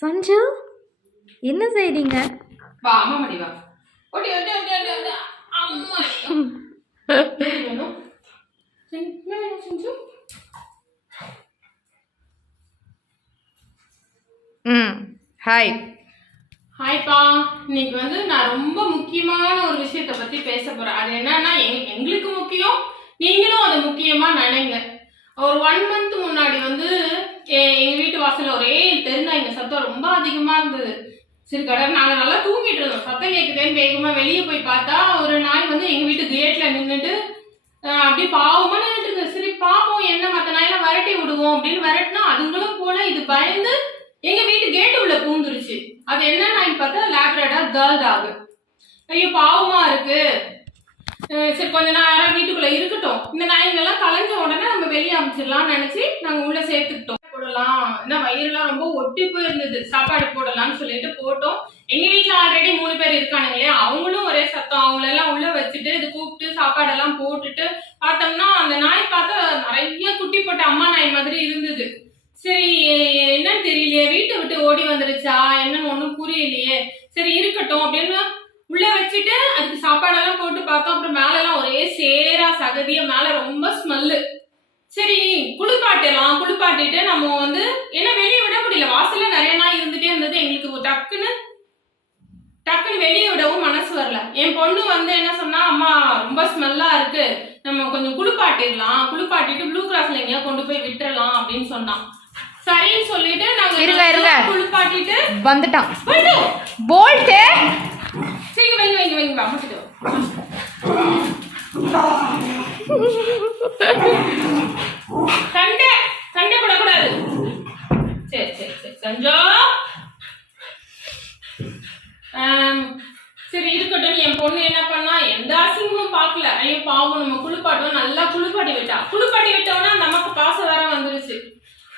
சஞ்சு என்ன செய்றீங்க? வா அம்மா மடி வா. ஓடி ஓடி ஓடி ஓடி ஓடி. அம்மா. செஞ்சு. ஹாய். ஹாய்ப்பா. இன்னைக்கு வந்து நான் ரொம்ப முக்கியமான ஒரு விஷயத்தை பத்தி பேச போறேன். அது என்னன்னா எங்களுக்கு முக்கியம், நீங்களும் அதை முக்கியமா நினைங்க. ஒரு 1 month முன்னாடி வந்து எங்க வீட்டு வாசல்ல ஒரே தெருநாய்ங்க சத்தம் ரொம்ப அதிகமா இருந்தது. சரி கடை நாங்க நல்லா தூங்கிட்டு இருந்தோம். சத்தம் கேட்குதேன்னு வேகமா வெளியே போய் பார்த்தா ஒரு நாய் வந்து எங்க வீட்டு கேட்ல நின்றுட்டு அப்படியே பாவமா நின்றுட்டு இருக்கு. சரி பாப்போம் என்ன மற்ற நாயெல்லாம் விரட்டி விடுவோம் அப்படின்னு விரட்டினா அதுங்களும் போல இது பயந்து எங்க வீட்டு கேட்டு உள்ள பூந்துருச்சு. அது என்ன நாய்ன்னு பார்த்தா லேப்ரடார் கேர்ள் டாக். ஐயோ பாவமா இருக்கு. சரி கொஞ்ச நேரம் வீட்டுக்குள்ள இருக்கட்டும், இந்த நாய்ங்கெல்லாம் கலைஞ்ச உடனே நம்ம வெளியே அமைச்சிடலாம்னு நினைச்சு நாங்க உள்ள சேர்த்துக்கிட்டோம். போடலாம் ஏன்னா வயிறுலாம் ரொம்ப ஒட்டி போயிருந்தது, சாப்பாடு போடலாம்னு சொல்லிட்டு போட்டோம். எங்க வீட்டுல ஆல்ரெடி 3 பேர் இருக்கானுங்க இல்லையா, அவங்களும் ஒரே சத்தம். அவங்களெல்லாம் உள்ள வச்சுட்டு இது கூப்பிட்டு சாப்பாடெல்லாம் போட்டுட்டு பார்த்தோம்னா அந்த நாய் பார்த்தா நிறைய குட்டி போட்ட அம்மா நாய் மாதிரி இருந்தது. சரி என்னன்னு தெரியலையே, வீட்டை விட்டு ஓடி வந்துருச்சா என்னன்னு ஒன்றும் புரியலையே, சரி இருக்கட்டும் அப்படின்னு உள்ள வச்சுட்டு அதுக்கு சாப்பாடெல்லாம் போட்டு பார்த்தோம். அப்புறம் மேலெல்லாம் ஒரே சேரா சகதியா, மேல ரொம்ப ஸ்மெல்லு. சரி குளிப்பாட்டிட்டு நம்ம வந்து ஏன்னா வெளியே விட முடியல, வாசல்ல நிறைய நாய் இருந்துட்டே இருந்தது. எங்களுக்கு டக்குன்னு வெளியே விடவும் மனசு வரல. என் பொண்ணு வந்து என்ன சொன்னா, அம்மா ரொம்ப ஸ்மெல்லா இருக்கு, நம்ம கொஞ்சம் குளிப்பாட்டிட்டு ப்ளூ கிராஸ்ல எங்கேயா கொண்டு போய் விட்டுறலாம் அப்படின்னு சொன்னான். சரின்னு சொல்லிட்டு நாங்க குளிப்பாட்டிட்டு வந்துட்டான் போல்ட். சரி வைங்க அம்மிட்டு சண்டை போடக்கூடாது. சரி சஞ்சோ சரி இருக்கட்டும். என் பொண்ணு என்ன பண்ணா, எந்த அசிங்கமும் பார்க்கல. ஐயோ பாவம் நம்ம குளிப்பாட்டோம், நல்லா குளிப்பாட்டி விட்டோம்னா நமக்கு பாசம் வேற வந்துருச்சு.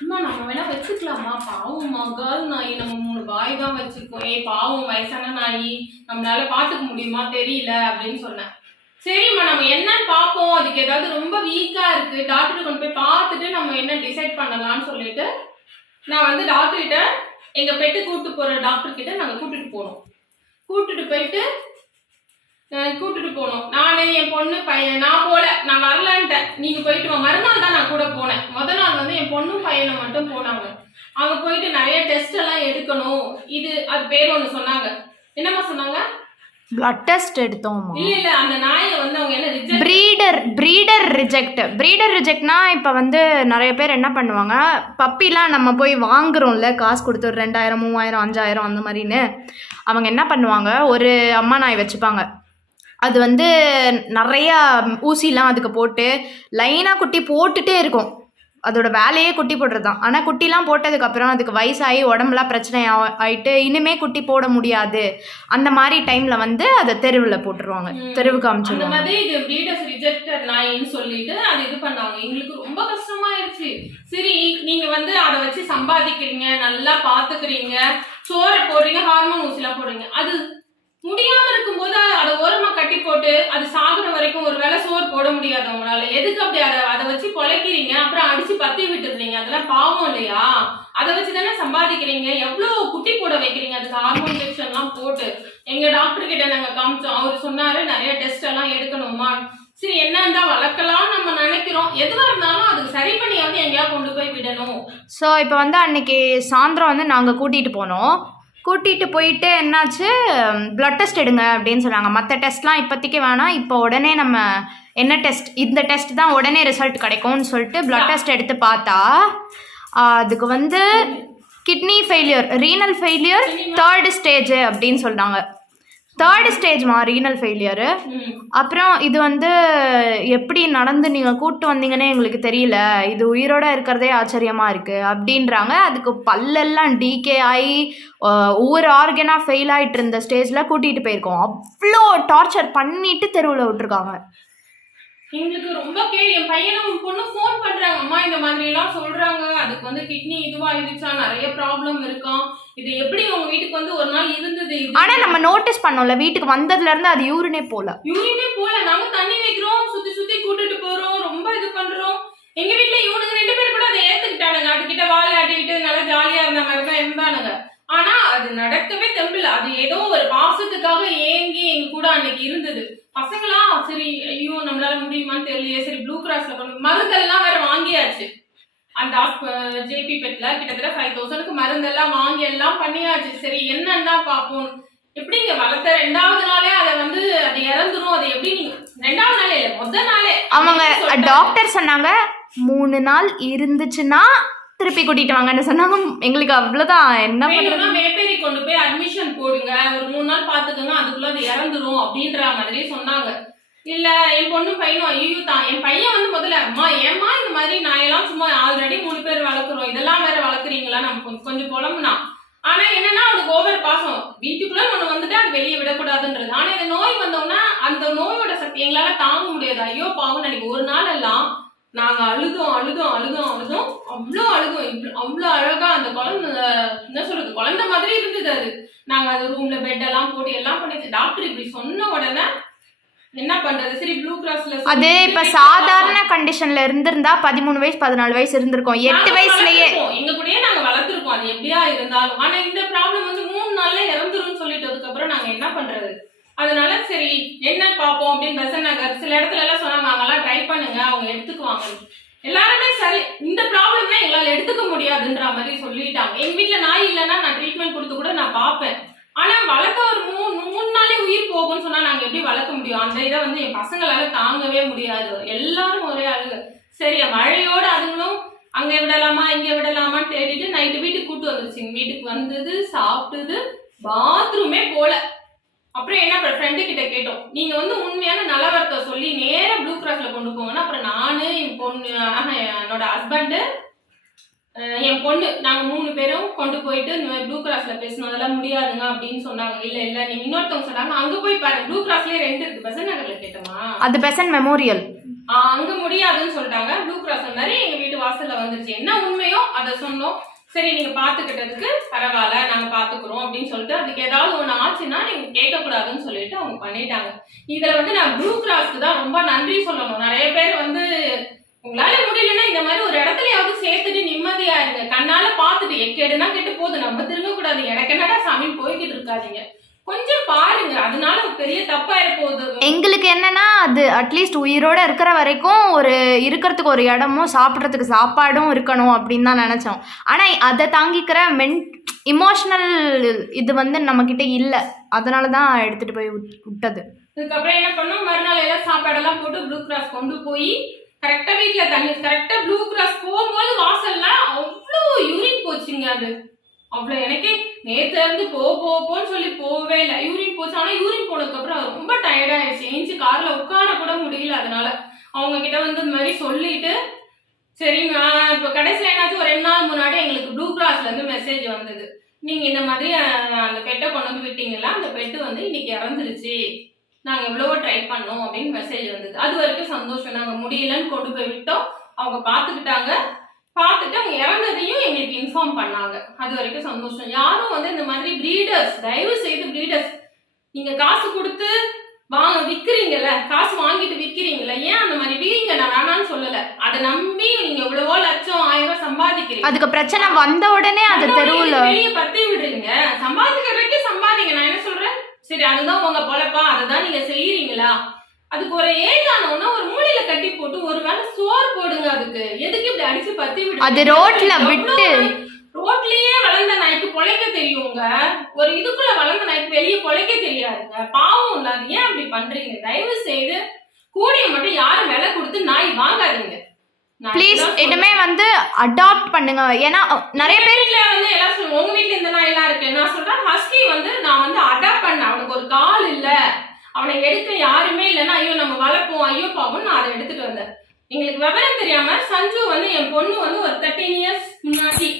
அம்மா நம்ம வேணா வச்சுக்கலாமா, பாவம்மா கேர்ள் நாய், நம்ம 3 பாய் தான் வச்சிருக்கோம், பாவம் வயசான நாய் நம்மளால பாத்துக்க முடியுமா தெரியல அப்படின்னு சொன்னேன். சரிம்மா நம்ம என்னன்னு பார்ப்போம், அதுக்கு ஏதாவது ரொம்ப வீக்கா இருக்கு, டாக்டர் கொண்டு போய் பார்த்துட்டு நம்ம என்ன டிசைட் பண்ணலாம்னு சொல்லிட்டு நான் வந்து டாக்டர்கிட்ட, எங்க பெட்டு கூட்டு போற டாக்டர் கிட்ட நாங்க கூட்டிட்டு போனோம். நானு என் பொண்ணு பையன். நான் வரலான்ட்டேன், நீங்க போயிட்டு வா. மறுநாள் தான் நான் கூட போனேன். முதல் நாள் வந்து என் பொண்ணும் பையனும் மட்டும் போனாங்க. அவங்க போயிட்டு நிறைய டெஸ்ட் எல்லாம் எடுக்கணும், அது பேர் ஒண்ணு சொன்னாங்க. என்னமா சொன்னாங்க? பிளட் டெஸ்ட் எடுத்தோம். இல்ல அந்த நாயை வந்து அவங்க என்ன பிரீடர் ரிஜெக்ட்னா இப்போ வந்து நிறைய பேர் என்ன பண்ணுவாங்க, பப்பிலாம் நம்ம போய் வாங்குறோம்ல காசு கொடுத்து, ஒரு 2000 3000 5000 அந்த மாதிரின்னு, அவங்க என்ன பண்ணுவாங்க, ஒரு அம்மா நாய் வச்சுப்பாங்க. அது வந்து நிறையா ஊசிலாம் அதுக்கு போட்டு லைனாக குட்டி போட்டுகிட்டே இருக்கும். அதோட வேலையே குட்டி போடுறது தான். ஆனால் குட்டிலாம் போட்டதுக்கப்புறம் அதுக்கு வயசாகி உடம்புலாம் பிரச்சனை ஆகிட்டு இனிமே குட்டி போட முடியாது, அந்த மாதிரி டைமில் வந்து அதை தெருவில் போட்டுருவாங்க, தெருவுக்கு அமைச்சிருவாங்க. இது ப்ரீடர்ஸ் ரிஜெக்டட் நாயின்னு சொல்லிட்டு அது இது பண்ணாங்க. எங்களுக்கு ரொம்ப கஷ்டமாயிருச்சு. சரி நீங்க வந்து அதை வச்சு சம்பாதிக்கிறீங்க, நல்லா பாத்துக்கிறீங்க, சோறை போடுறீங்க, ஹார்மோன் ஊசிலாம் போடுறீங்க, அது முடியாம இருக்கும்போது அதை ஓரமா கட்டி போட்டு அது சாகுற வரைக்கும் ஒரு வேளை சோறு போட முடியாது அவங்களால. எதுக்கு அப்படி அதை வச்சு பொழைக்கிறீங்க, அப்புறம் அடிச்சு பத்தி விட்டுறீங்க, அதெல்லாம் பாவம் இல்லையா? அதை வச்சுதானே சம்பாதிக்கிறீங்க, எவ்வளவு குட்டி போட வைக்கிறீங்க, அதுக்கு ஹார்மோன் இன்ஜெக்ஷன் எல்லாம் போட்டு. எங்க டாக்டர் கிட்ட நாங்க காமிச்சோம், அவர் சொன்னாரு நிறைய டெஸ்ட் எல்லாம் எடுக்கணுமா. சரி என்னன்னா வளர்க்கலாம் நம்ம நினைக்கிறோம், எதுவா இருந்தாலும் அதுக்கு சரி பண்ணி வந்து எங்கேயாவது கொண்டு போய் விடணும். ஸோ இப்போ வந்து அன்னைக்கு சாயந்தரம் வந்து நாங்கள் கூட்டிகிட்டு போயிட்டு என்னாச்சு, பிளட் டெஸ்ட் எடுங்க அப்படின்னு சொன்னாங்க. மற்ற டெஸ்ட்லாம் இப்போதைக்கு வேணாம், இப்போ உடனே நம்ம என்ன டெஸ்ட், இந்த டெஸ்ட் தான் உடனே ரிசல்ட் கிடைக்கும்னு சொல்லிட்டு பிளட் டெஸ்ட் எடுத்து பார்த்தா அதுக்கு வந்து kidney failure, renal failure 3rd stage அப்படின்னு சொல்கிறாங்க. 3rd ஸ்டேஜ்மா renal failure. அப்புறம் இது வந்து எப்படி நடந்து நீங்கள் கூப்பிட்டு வந்தீங்கன்னே எங்களுக்கு தெரியல, இது உயிரோட இருக்கிறதே ஆச்சரியமாக இருக்குது அப்படின்றாங்க. அதுக்கு பல்லெல்லாம் டீகே ஆகி ஒவ்வொரு ஆர்கனாக ஃபெயில் ஆகிட்டு இருந்த ஸ்டேஜில் கூட்டிகிட்டு போயிருக்கோம். அவ்வளோ டார்ச்சர் பண்ணிட்டு தெருவில் விட்டுருக்காங்க. எங்களுக்கு ரொம்ப என் பையனும் பொண்ணு ஃபோன் பண்றாங்க, அம்மா இந்த மாதிரி எல்லாம் சொல்றாங்க, அதுக்கு வந்து கிட்னி இதுவாயிருச்சா, நிறைய ப்ராப்ளம் இருக்காம், இது எப்படி உங்க வீட்டுக்கு வந்து ஒரு நாள் இருந்தது. ஆனா நம்ம நோட்டீஸ் பண்ணோம்ல, வீட்டுக்கு வந்ததுல இருந்து அது யூரினே போல. நாங்க தண்ணி வைக்கிறோம், சுத்தி கூட்டிட்டு போறோம், ரொம்ப இது பண்றோம். அது ஏதோ ஒரு பாசத்துக்காக ஏங்கி எங்க கூட அன்னைக்கு இருந்தது. பசங்களாம் சரி ஐயோ நம்மளால முடியுமான்னு தெரியலையே, சரி ப்ளூ கிராஸ்ல மருந்தெல்லாம் வேற வாங்கியாச்சு. அந்த ஜேபி பெட்ல கிட்டத்தட்ட 5,000க்கு மருந்தெல்லாம் வாங்கி எல்லாம் பண்ணியாச்சு. சரி என்னன்னா பாப்போம். எப்படிங்க வளர்த்த 2வது நாளே அதை வந்து அது இறந்துரும், அதை எப்படி நீங்க 2வது நாளே இல்ல முதல் நாளே அவங்க டாக்டர் சொன்னாங்க 3 நாள் இருந்துச்சுன்னா திருப்பி கூட்டிட்டு வாங்கன்னு சொன்னாங்க. எங்களுக்கு அவ்வளவுதான். என்ன வேணும்னா மேப்பேரி கொண்டு போய் அட்மிஷன் போடுங்க, ஒரு 3 நாள் பாத்துக்கோங்க, அதுக்குள்ள அது இறந்துரும் அப்படின்ற மாதிரி சொன்னாங்க. இல்ல என் பொண்ணு பையனும் ஐயோ தான் என் பையன் வந்து முதல்ல அம்மா ஏமா இந்த மாதிரி நாயெல்லாம் சும்மா ஆல்ரெடி 3 பேர் வளர்க்குறோம், இதெல்லாம் வேற வளர்க்குறீங்களா, நம்ம கொஞ்சம் புலம்புனா. ஆனா என்னன்னா அவனுக்கு ஓவர் பாசம், வீட்டுக்குள்ள ஒண்ணு வந்துட்டு அது வெளியே விடக்கூடாதுன்றது. ஆனா இந்த நோய் வந்தோம்னா அந்த நோயோட சக்தி எங்களால தாங்க முடியாது. ஐயோ பாவம் நினைக்கும். ஒரு நாள் எல்லாம் நாங்க அழுதோம் அவ்வளோ அழுதோம். அவ்வளோ அழகா அந்த குழந்தை என்ன சொல்றது குழந்தை மாதிரி இருந்தது. அது நாங்க அது ரூம்ல பெட் எல்லாம் போட்டு எல்லாம் பண்ணிச்சு. டாக்டர் இப்படி சொன்ன உடனே என்ன பண்றது, சரி ப்ளூ கிராஸ்ல அது இப்ப சாதாரண கண்டிஷன்ல இருந்திருந்தா 13 வயசு 14 வயசு இருந்திருக்கும். 8 வயசுலயே எங்க கூடயே நாங்க வளர்த்துருக்கோம். அது எப்படியா இருந்தாலும். ஆனா இந்த ப்ராப்ளம் வந்து 3 நாள்ல இறந்துரும் சொல்லிட்டதுக்கு அப்புறம் நாங்க என்ன பண்றது. அதனால சரி என்ன பாப்போம் அப்படின்னு பெசன் நகர் சில இடத்துல எல்லாம் சொன்னாங்க அங்கெல்லாம் ட்ரை பண்ணுங்க அவங்க எடுத்துக்குவாங்க. எல்லாருமே சரி இந்த ப்ராப்ளம்னா எங்களால எடுத்துக்க முடியாதுன்ற மாதிரி சொல்லிட்டாங்க. எங்க வீட்டுல நாய் இல்லைன்னா நான் ட்ரீட்மெண்ட் கொடுத்து கூட நான் பார்ப்பேன். ஆனா வளர்க்க ஒரு 3 நாளே உயிர் போகும்னு சொன்னா நாங்க எப்படி வளர்க்க முடியும். அந்த இதை வந்து என் பசங்களால தாங்கவே முடியாது. எல்லாரும் ஒரே அழுக. சரி மழையோட அதுங்களும் அங்க விடலாமா இங்க விடலாமான்னு தேடிட்டு நைட்டு வீட்டுக்கு கூட்டு வந்துருச்சு. எங்க வீட்டுக்கு வந்தது சாப்பிட்டது பாத்ரூமே போல. அப்புறம் என்ன ஃப்ரெண்டு கிட்ட கேட்டோம், நீங்க வந்து உண்மையான நலவரத்தை சொல்லி நேர ப்ளூ கிராஸ்ல கொண்டு போங்கன்னா அப்புறம் நானு என் பொண்ணு என்னோட ஹஸ்பண்டு என் பொண்ணு நாங்க 3 பேரும் கொண்டு போயிட்டு ப்ளூ கிராஸ்ல பேசணும் அதெல்லாம் முடியாதுங்க அப்படின்னு சொன்னாங்க. இல்ல நீங்க இன்னொருத்தவங்க சொன்னாங்க அங்க போய் பாருங்க ப்ளூ கிராஸ்லயே 2 இருக்கு. பெசன் நகர்ல கேட்டோமா, அது பெசன் மெமோரியல் அங்க முடியாதுன்னு சொல்லிட்டாங்க. ப்ளூ கிராஸ் மாதிரி எங்க வீட்டு வாசல்ல வந்துருச்சு. என்ன உண்மையோ அதை சொன்னோம். சரி நீங்க பாத்துக்கிட்டதுக்கு பரவாயில்ல நாங்க பாத்துக்கிறோம் அப்படின்னு சொல்லிட்டு அதுக்கு ஏதாவது ஒண்ணு ஆச்சுன்னா நீங்க கேட்கக்கூடாதுன்னு சொல்லிட்டு அவங்க பண்ணிட்டாங்க. இதுல வந்து நான் ப்ளூ கிராஸ்க்கு தான் ரொம்ப நன்றி சொல்லணும். நிறைய பேர் வந்து உங்களால முடியலன்னா இந்த மாதிரி ஒரு இடத்துலயாவது சேர்த்துட்டு நிம்மதியா இருங்க. கண்ணால பாத்துட்டு எக்கேடுனா கெட்டு போகுது நம்ம திரும்ப கூடாது. எனக்கு என்னடா சாமி போய்கிட்டு இருக்காதீங்க, கொஞ்சம் பாருங்க. அதனால பெரிய தப்பாயிர போகுது. எங்களுக்கு என்னன்னா அது அட்லீஸ்ட் உயிரோட இருக்கிற வரைக்கும் ஒரு இருக்கிறதுக்கு ஒரு இடமும் சாப்பிட்றதுக்கு சாப்பாடும் இருக்கணும் அப்படின்னு தான் நினைச்சோம். ஆனா அதை தாங்கிக்கிற இமோஷனல் இது வந்து நம்ம கிட்ட இல்லை. அதனாலதான் எடுத்துட்டு போய் விட்டது. அதுக்கப்புறம் என்ன பண்ணோம், மறுநாள் எல்லாம் சாப்பாடெல்லாம் போட்டு ப்ளூ கிராஸ் கொண்டு போய் கரெக்டா வீட்டுல தண்ணி கரெக்டா ப்ளூ கிராஸ் போகும்போது வாசல்ல அவ்வளோ யூரின் போச்சுங்க. அது அவ்வளோ எனக்கே நேத்துல இருந்து போன்னு சொல்லி போகவே இல்லை. யூரின் போச்சு. ஆனா யூரின் போனதுக்கு அப்புறம் ரொம்ப டயர்ட் ஆயிடுச்சு. ஏஞ்சி கார்ல உட்கார கூட முடியல. அதனால அவங்க கிட்ட வந்து இந்த மாதிரி சொல்லிட்டு சரிங்க இப்ப கடைசியில என்னாச்சும் ஒரு 2 நாள் முன்னாடி எங்களுக்கு ப்ளூ கிராஸ்ல இருந்து மெசேஜ் வந்தது, நீங்க இந்த மாதிரி அந்த பெட்டை கொண்டு வந்து விட்டீங்களா, அந்த பெட்டு வந்து இன்னைக்கு இறந்துருச்சு, நாங்க எவ்வளவோ ட்ரை பண்ணோம் அப்படின்னு மெசேஜ் வந்தது. அது வரைக்கும் சந்தோஷம். நாங்க முடியலன்னு கொண்டு போய் விட்டோம். அவங்க பாத்துக்கிட்டாங்க. பார்த்துட்டு அவங்க இறந்ததையும் எங்களுக்கு இன்ஃபார்ம் பண்ணாங்க. அது வரைக்கும் சந்தோஷம். யாரும் வந்து இந்த மாதிரி பிரீடர்ஸ் தயவு செய்து பிரீடர்ஸ் நீங்க காசு கொடுத்து விக்கிறீங்கல்ல, காசு வாங்கிட்டு விக்கிறீங்கல்ல, ஏன் அந்த மாதிரி வீங்க. நான் வேணான்னு சொல்லல. அதை நம்பி நீங்க எவ்வளவோ லட்சம் 1000 சம்பாதிக்கிறீங்க. அதுக்கு பிரச்சனை வந்த உடனே அது தெருவுல வெளியே பத்தி விடுறீங்க. சம்பாதிக்கிற வரைக்கும் சம்பாதிங்க. நான் என்ன சொல்றேன், சரி அதுதான் உங்க பொழப்பா, அதுதான் நீங்க செய்யறீங்களா. அதுக்கு ஒரு ஏஜ் ஆனோன்னா ஒரு மூலையில கட்டி போட்டு ஒரு வேளை சோறு போடுங்க. அதுக்கு எதுக்கு இப்படி அடிச்சு பத்தி விடு. அது ரோட்ல விட்டு ரோட்லயே வளர்ந்த நாய்க்கு பொழைக்க தெரியுங்க. ஒரு இதுக்குள்ள வளர்ந்த நாய்க்கு வெளியே பொழைக்க தெரியாதுங்க. பாவம் இல்ல. அது ஏன் அப்படி பண்றீங்க. தயவு செய்து கூடிய மட்டும் யாரும் விலை கொடுத்து நாய் வாங்காதீங்க ப்ளீஸ். இனிமே வந்து அடாப்ட் பண்ணுங்க. ஏன்னா நிறைய பேர் வந்து எல்லாம் சொல்லுங்க உங்க வீட்டுல இந்த நாய் எல்லாம் இருக்கு. நான் சொல்றேன் ஹஸ்கி வந்து நான் வந்து அடாப்ட் பண்ணேன். அவனுக்கு ஒரு கால் இல்ல, அவனை எடுக்க யாருமே இல்லைன்னா ஐயோ நம்ம வளர்ப்போம் ஐயோ பாவம் நான் அதை எடுத்துட்டு வந்தேன். எங்களுக்கு விவரம் தெரியாம சஞ்சு வந்து என் பொண்ணு வந்து ஒரு 13 years முன்னாடி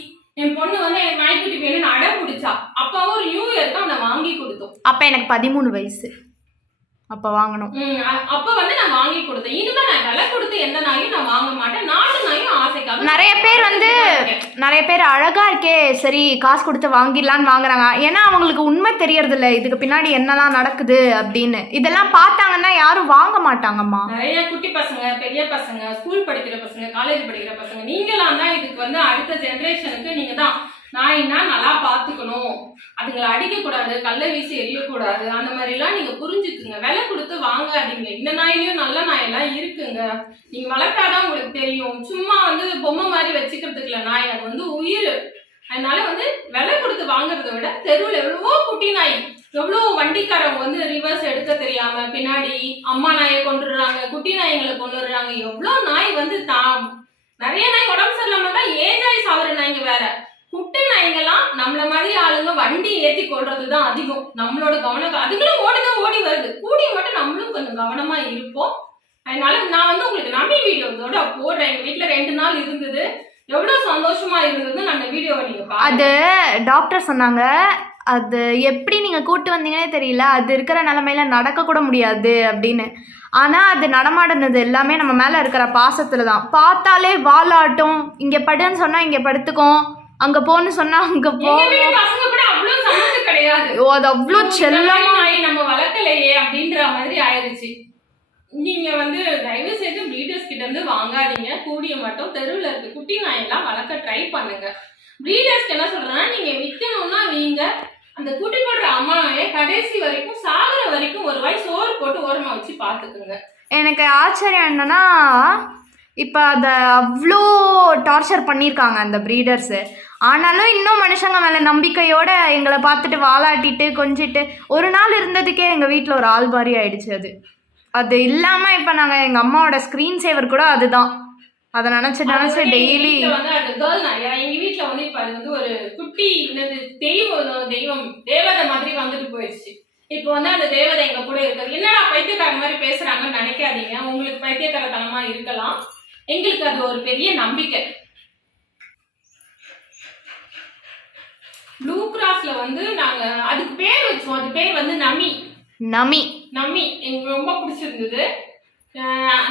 என் பொண்ணு வந்து என் நாய்க்குட்டி வேணும்னு அடம் பிடிச்சா. அப்ப ஒரு நியூ இயருக்கு அவனை வாங்கி கொடுத்தோம். அப்ப எனக்கு 13 வயசு. அப்ப வாங்கணும். அப்ப வந்து நான் வாங்கி கொடுத்தேன். இனிமே நான் விலை கொடுத்து எந்த நாயும் நான் வாங்க மாட்டேன். நாட்டு நாயும் ஆசைக்காக. நிறைய பேர் அழகா இருக்கே சரி காசு கொடுத்து வாங்கிடலான்னு வாங்குறாங்க. ஏன்னா அவங்களுக்கு உண்மை தெரியறது இல்ல இதுக்கு பின்னாடி என்னெல்லாம் நடக்குது அப்படின்னு. இதெல்லாம் பார்த்தாங்கன்னா யாரும் வாங்க மாட்டாங்கம்மா. நிறைய குட்டி பசங்க, பெரிய பசங்க, ஸ்கூல் படிக்கிற பசங்க, காலேஜ் படிக்கிற பசங்க, நீங்களாம் தான் இதுக்கு வந்து அடுத்த ஜெனரேஷனுக்கு நீங்க தான் நாய்னா நல்லா பார்த்துக்கணும், அதுங்களை அடிக்கக்கூடாது, கல்லை வீசி எரியக்கூடாது, அந்த மாதிரிலாம் நீங்க புரிஞ்சுக்குங்க. விலை கொடுத்து வாங்காதீங்க. இந்த நாயிலையும் நல்ல நாயெல்லாம் இருக்குங்க, நீங்க வளர்த்தாதான் உங்களுக்கு தெரியும். சும்மா வந்து பொம்மை மாதிரி வச்சுக்கிறதுக்கு இல்லை நாய், அது வந்து உயிர். அதனால வந்து விலை கொடுத்து வாங்குறத விட தெருவில் எவ்வளவோ குட்டி நாய், எவ்வளோ வண்டிக்காரங்க வந்து ரிவர்ஸ் எடுக்க தெரியாம பின்னாடி அம்மா நாயை கொண்டுடுறாங்க, குட்டி நாய்களை கொண்டுடுறாங்க. எவ்வளோ நாய் வந்து நிறைய நாய் உடம்பு சரியில்லாம தான் ஏஜாய் சாகுற நாய்ங்க வேற. குட்டி நாய்ங்கெல்லாம் நம்மள மாதிரி ஆளுங்க வண்டி ஏத்தி கொள்றதுதான் அதிகம். நம்மளோட கவனம் அதுங்களும் ஓடி வருது, கூடிய மட்டும் நம்மளும் கொஞ்சம் கவனமா இருப்போம். அதனால நான் வந்து உங்களுக்கு நம்பி வீடியோஸோட போடுறேன். எங்க வீட்டுல 2 நாள் இருந்தது, எவ்வளவு சந்தோஷமா இருந்ததுன்னு அந்த வீடியோவை நீங்க பாருங்க. அது டாக்டர் சொன்னாங்க, அது எப்படி நீங்கள் கூட்டு வந்தீங்கன்னே தெரியல, அது இருக்கிற நிலமையில நடக்கக்கூட முடியாது அப்படின்னு. ஆனால் அது நடமாடுனது எல்லாமே நம்ம மேலே இருக்கிற பாசத்தில் தான். பார்த்தாலே வாலாட்டும், இங்கே படுன்னு சொன்னால் இங்கே படுத்துக்கும், அங்கே போன்னு சொன்னால் அங்கே போ. பசங்க கூட அவ்வளோ சமத்து கிடையாது, அது அவ்வளோ செல்லமா நம்ம வளர்க்கலையே அப்படின்ற மாதிரி ஆயிடுச்சு. நீங்க வந்து தயவு செய்து பிரீடர்ஸ் கிட்ட இருந்து வாங்காதீங்க. கூடிய மட்டும் தெருவில் இருக்க குட்டி நாயெல்லாம் வளர்க்க ட்ரை பண்ணுங்க. பிரீடர்ஸ்க்கு என்ன சொல்றேன்னா, நீங்க விற்கணும்னா வீங்க, அந்த குட்டி போடுற அம்மாவே கடைசி வரைக்கும் சாகுற வரைக்கும் ஒரு வாய் சோறு போட்டு ஓரமா வச்சு பார்த்துக்குங்க. எனக்கு ஆச்சரியம் என்னன்னா, இப்போ அதை அவ்வளோ டார்ச்சர் பண்ணியிருக்காங்க அந்த ப்ரீடர்ஸு. ஆனாலும் இன்னும் மனுஷங்க மேலே நம்பிக்கையோடு எங்களை பார்த்துட்டு வாலாட்டிட்டு கொஞ்சிட்டு ஒரு நாள் இருந்ததுக்கே எங்கள் வீட்டில் ஒரு ஆள் மாதிரி ஆயிடுச்சு. அது இல்லாமல் இப்போ நாங்கள் எங்கள் அம்மாவோட ஸ்க்ரீன் சேவர் கூட அதுதான். அதை நினச்சி டெய்லி வந்து அந்த கேர்ள் நாயா எங்கள் வீட்டில் வந்து இப்போ அது வந்து ஒரு குட்டி தெய்வம் தேவதை மாதிரி வந்துட்டு போயிடுச்சு. இப்போ வந்து அந்த தேவதை எங்க கூட இருக்குது. என்னடா பைத்தியக்கார மாதிரி பேசுறாங்கன்னு நினைக்காதீங்க. உங்களுக்கு பைத்தியக்காரத்தனமா இருக்கலாம், எங்களுக்கு அது ஒரு பெரிய நம்பிக்கை. ப்ளூ கிராஸ்ல வந்து நாங்க அதுக்கு பேர் வச்சோம். அது பேர் வந்து நமி. நமி நமி எனக்கு ரொம்ப பிடிச்சிருந்தது.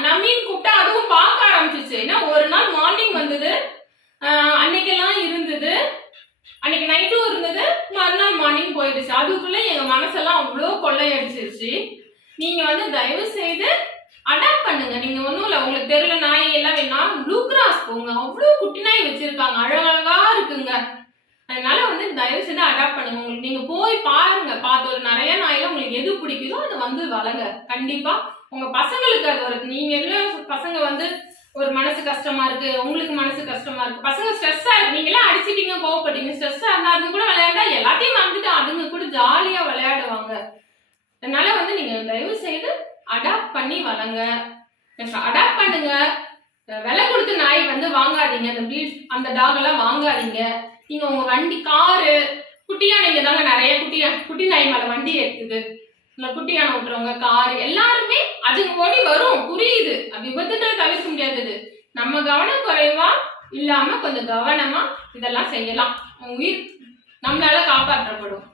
நமின்னு கூப்பிட்டா அதுவும் பார்க்க ஆரம்பிச்சிச்சு. ஏன்னா ஒரு நாள் மார்னிங் வந்தது, அன்னைக்கெல்லாம் இருந்தது, அன்னைக்கு நைட்டும் இருந்தது, மறுநாள் மார்னிங் போயிடுச்சு. அதுக்குள்ள எங்க மனசெல்லாம் அவ்வளோ கொள்ளையடிச்சிருச்சு. நீங்க வந்து தயவு செய்து அடாப்ட் பண்ணுங்க. நீங்க ஒன்றும் இல்லை, உங்களுக்கு தெருல நாய் எல்லாம் வேணா ப்ளூ கிராஸ் போங்க, அவ்வளோ குட்டி நாய் வச்சிருக்காங்க, அழகழகா இருக்குங்க. அதனால வந்து தயவு செய்து அடாப்ட் பண்ணுங்க. உங்களுக்கு நீங்க போய் பாருங்க, பார்த்து ஒரு நிறைய நாயில உங்களுக்கு எது பிடிக்குதோ அதை வந்து வளங்க. கண்டிப்பா உங்க பசங்களுக்கு அது வருது. நீங்க எல்லாம் பசங்க வந்து ஒரு மனசு கஷ்டமா இருக்கு, உங்களுக்கு மனசு கஷ்டமா இருக்கு, பசங்க ஸ்ட்ரெஸ்ஸா இருக்கு, நீங்க எல்லாம் அடிச்சிட்டீங்க, கோவப்பட்டீங்க, ஸ்ட்ரெஸ்ஸா இருந்தா அது கூட விளையாண்டா எல்லாத்தையும் மறந்துட்டு அதுங்க கூட ஜாலியா விளையாடுவாங்க. அதனால வந்து நீங்க தயவு செய்து அடாப்ட் பண்ணி வளங்க, அடாப்ட் பண்ணுங்க. விலை கொடுத்து நாய் வந்து வாங்காதீங்க, அந்த ப்ரீட் அந்த டாக் எல்லாம் வாங்காதீங்க. நீங்க உங்க வண்டி காரு குட்டியானைங்க தாங்க நிறைய குட்டி நாய் மேல வண்டி எடுக்குது. இந்த குட்டியான விட்டுறவங்க காரு எல்லாருமே அதுங்க ஓடி வரும், புரியுது, விபத்துக்களை தவிர்க்க முடியாதது. நம்ம கவனம் குறைவா இல்லாம கொஞ்சம் கவனமா இதெல்லாம் செய்யலாம், உயிர் நம்மளால காப்பாற்றப்படும்.